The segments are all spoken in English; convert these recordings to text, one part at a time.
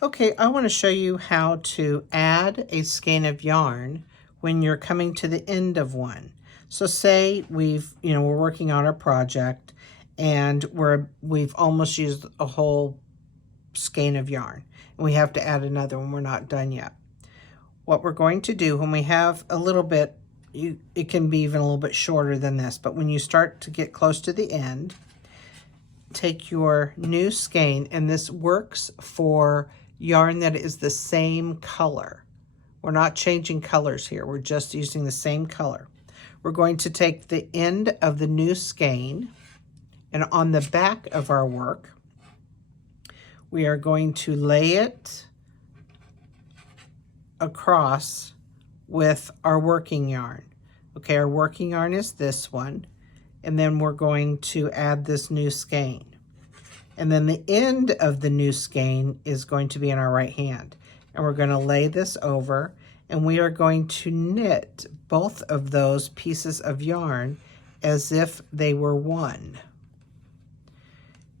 Okay, I want to show you how to add a skein of yarn when you're coming to the end of one. So say we're working on our project and we've almost used a whole skein of yarn and we have to add another one. We're not done yet. What we're going to do when we have a little bit, it can be even a little bit shorter than this, but when you start to get close to the end, take your new skein, and this works for yarn that is the same color. We're not changing colors here. We're just using the same color. We're going to take the end of the new skein, and on the back of our work, we are going to lay it across with our working yarn. Okay, our working yarn is this one, and then we're going to add this new skein. And then the end of the new skein is going to be in our right hand. And we're going to lay this over, and we are going to knit both of those pieces of yarn as if they were one.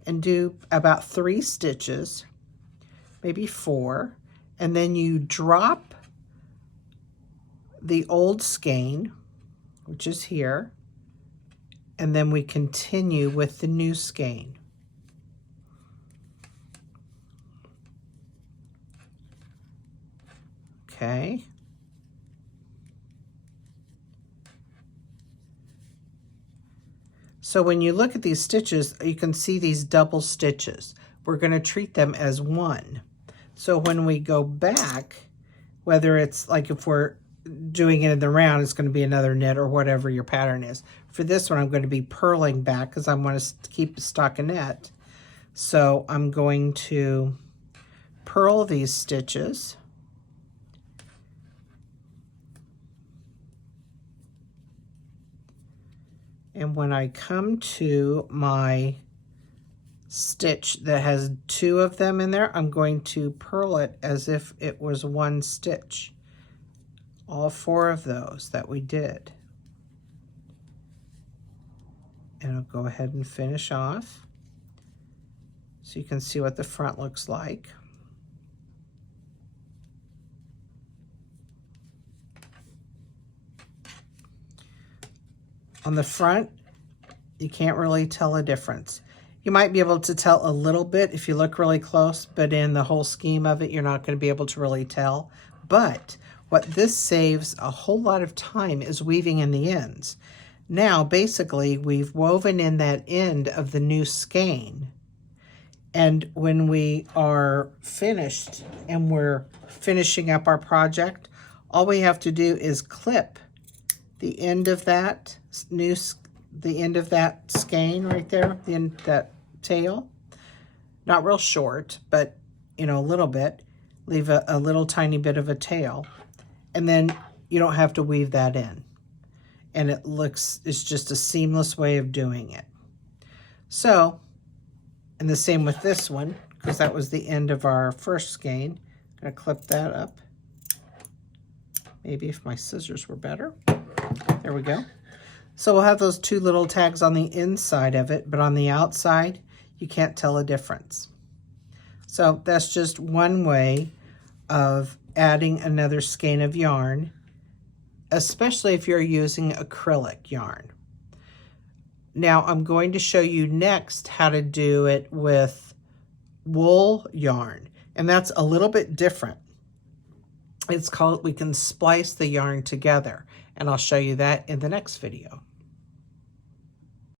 And do about 3 stitches, maybe 4, and then you drop the old skein, which is here, and then we continue with the new skein. Okay. So when you look at these stitches, you can see these double stitches. We're going to treat them as one. So when we go back, whether it's like if we're doing it in the round, it's going to be another knit or whatever your pattern is. For this one, I'm going to be purling back because I want to keep a stockinette. So I'm going to purl these stitches. And when I come to my stitch that has 2 of them in there, I'm going to purl it as if it was one stitch. All 4 of those that we did. And I'll go ahead and finish off so you can see what the front looks like. On the front, you can't really tell a difference. You might be able to tell a little bit if you look really close, but in the whole scheme of it, you're not going to be able to really tell. But what this saves a whole lot of time is weaving in the ends. Now, basically, we've woven in that end of the new skein. And when we are finished and we're finishing up our project, all we have to do is clip the end of that skein right there, the end, that tail, not real short, but a little bit, leave a little tiny bit of a tail, and then you don't have to weave that in, and it's just a seamless way of doing it. So, and the same with this one, because that was the end of our first skein. I'm going to clip that up. Maybe if my scissors were better. There we go. So we'll have those 2 little tags on the inside of it, but on the outside, you can't tell a difference. So that's just one way of adding another skein of yarn, especially if you're using acrylic yarn. Now I'm going to show you next how to do it with wool yarn, and that's a little bit different. It's called, we can splice the yarn together, and I'll show you that in the next video.